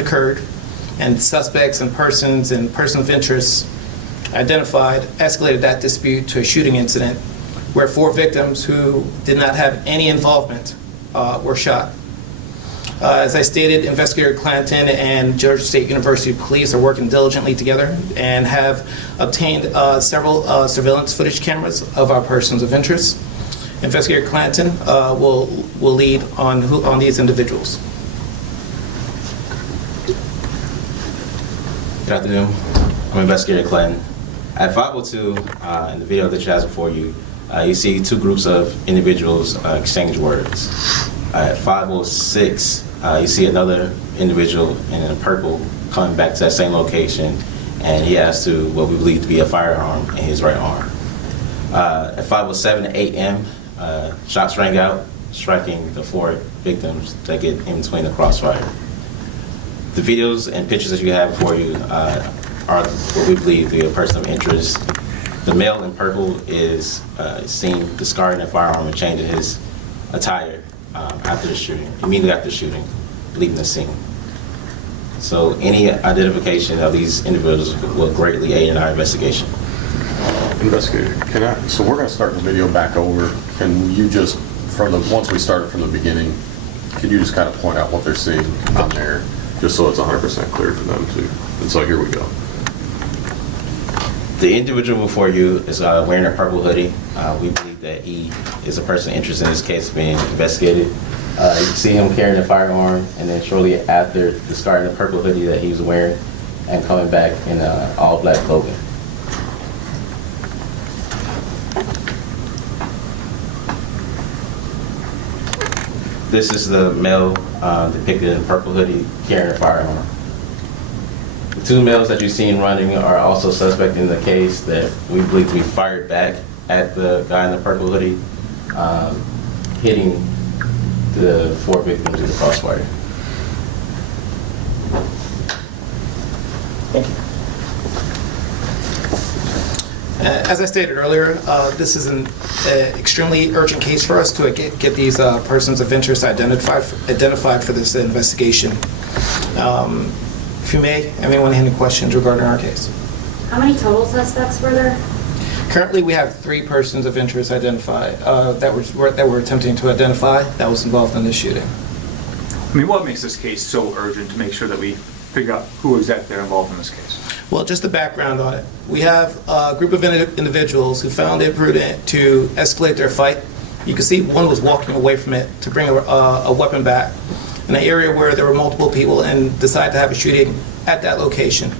occurred, and suspects and persons of interest identified escalated that dispute to a shooting incident where 4 victims who did not have any involvement were shot. As I stated, Investigator Clanton and Georgia State University Police are working diligently together and have obtained several surveillance footage cameras of our persons of interest. Investigator Clanton will lead on these individuals. Good afternoon. I'm Investigator Clanton. At 502, in the video that you have before you, you see 2 groups of individuals exchange words. At 506, you see another individual in purple coming back to that same location, and he has what we believe to be a firearm in his right arm. At 5:07 a.m., shots rang out, striking the 4 victims that get in between the crossfire. The videos and pictures that you have before you are what we believe to be a person of interest. The male in purple is seen discarding a firearm and changing his attire after the shooting, immediately after the shooting, leaving the scene. So any identification of these individuals will greatly aid in our investigation. Investigator, so we're going to start the video back over, and you just, once we started from the beginning, can you just kind of point out what they're seeing on there, just so it's 100% clear for them too? And so here we go. The individual before you is wearing a purple hoodie. We believe that he is a person interested in this case being investigated. You can see him carrying a firearm, and then shortly after discarding the purple hoodie that he was wearing and coming back in all black clothing. This is the male depicted in a purple hoodie carrying a firearm. The 2 males that you've seen running are also suspect in the case that we believe to be fired back at the guy in the purple hoodie, hitting the 4 victims in the crossfire. Thank you. As I stated earlier, this is an extremely urgent case for us to get these persons of interest identified for this investigation. If you may, anyone have any questions regarding our case? How many total suspects were there? Currently, we have 3 persons of interest identified that we're attempting to identify that was involved in this shooting. I mean, what makes this case so urgent to make sure that we figure out who exactly are involved in this case? Well, just the background on it. We have a group of individuals who found it prudent to escalate their fight. You can see one was walking away from it to bring a weapon back in an area where there were multiple people and decided to have a shooting at that location.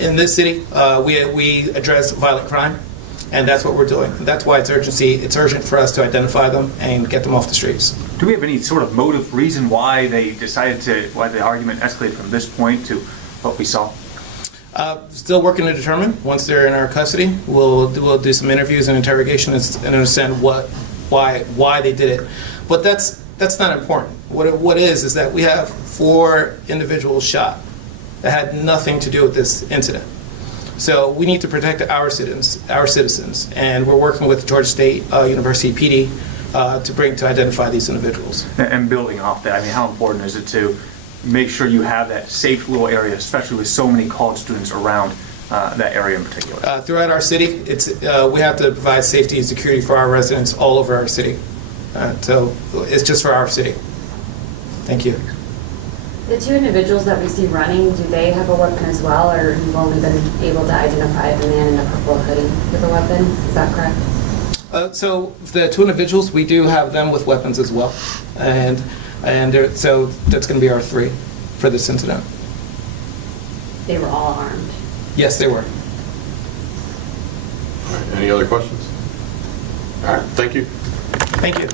In this city, we address violent crime, and that's what we're doing. That's why it's urgent for us to identify them and get them off the streets. Do we have any sort of motive, reason why they decided why the argument escalated from this point to what we saw? Still working to determine. Once they're in our custody, we'll do some interviews and interrogation and understand why they did it. But that's not important. What is that we have 4 individuals shot that had nothing to do with this incident. So we need to protect our citizens, and we're working with Georgia State University PD to identify these individuals. And building off that, I mean, how important is it to make sure you have that safe little area, especially with so many college students around that area in particular? Throughout our city, we have to provide safety and security for our residents all over our city. So it's just for our city. Thank you. The 2 individuals that we see running, do they have a weapon as well, or you've only been able to identify the man in the purple hoodie with a weapon? Is that correct? So the 2 individuals, we do have them with weapons as well, and so that's going to be our 3 for this incident. They were all armed? Yes, they were. All right, any other questions? All right, thank you. Thank you.